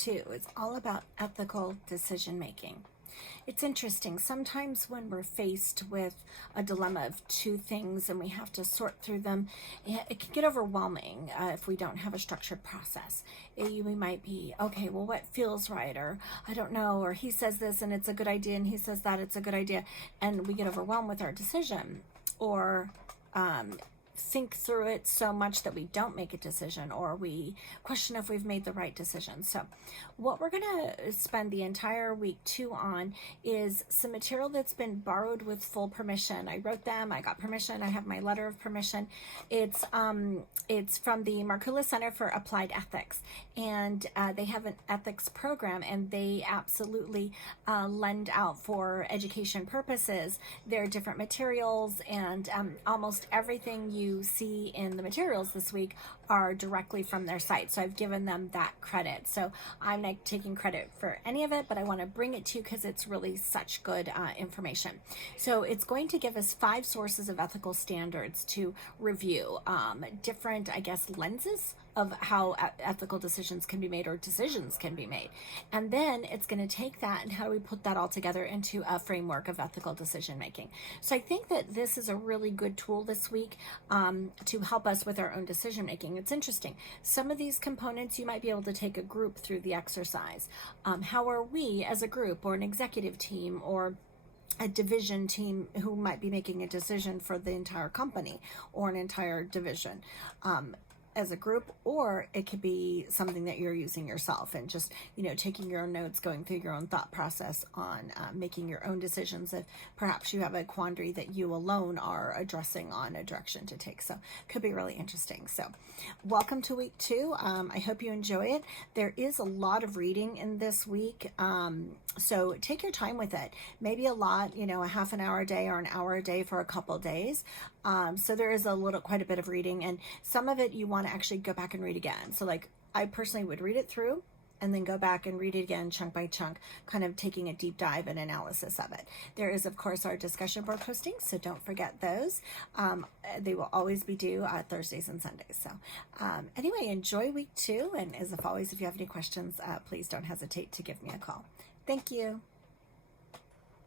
2 is all about ethical decision making. It's interesting. Sometimes when we're faced with a dilemma of two things and we have to sort through them, it can get overwhelming if we don't have a structured process. We might be, okay, well, what feels right? Or I don't know, or he says this and it's a good idea and he says that it's a good idea. And we get overwhelmed with our decision, or think through it so much that we don't make a decision, or we question if we've made the right decision. So what we're going to spend the entire week 2 on is some material that's been borrowed with full permission. I wrote them, I got permission, I have my letter of permission. It's from the Markula Center for Applied Ethics, and they have an ethics program, and they absolutely lend out for education purposes. There are different materials, and almost everything you see in the materials this week are directly from their site. So I've given them that credit. So I'm not taking credit for any of it, but I want to bring it to you because it's really such good information. So it's going to give us 5 sources of ethical standards to review, different, I guess, lenses of how ethical decisions can be made, or decisions can be made. And then it's going to take that and how do we put that all together into a framework of ethical decision making. So I think that this is a really good tool this week to help us with our own decision making. It's interesting. Some of these components you might be able to take a group through the exercise. How are we as a group, or an executive team, or a division team who might be making a decision for the entire company or an entire division, as a group, or it could be something that you're using yourself and just, taking your own notes, going through your own thought process on making your own decisions if perhaps you have a quandary that you alone are addressing on a direction to take. So could be really interesting. So welcome to week 2. I hope you enjoy it. There is a lot of reading in this week. So take your time with it. Maybe a lot, a half an hour a day or an hour a day for a couple days. So there is quite a bit of reading, and some of it you want to actually go back and read again. So like I personally would read it through and then go back and read it again chunk by chunk, kind of taking a deep dive and analysis of it. There is, of course, our discussion board postings, so don't forget those. They will always be due Thursdays and Sundays. So anyway, enjoy week 2, and as always, if you have any questions, please don't hesitate to give me a call. Thank you.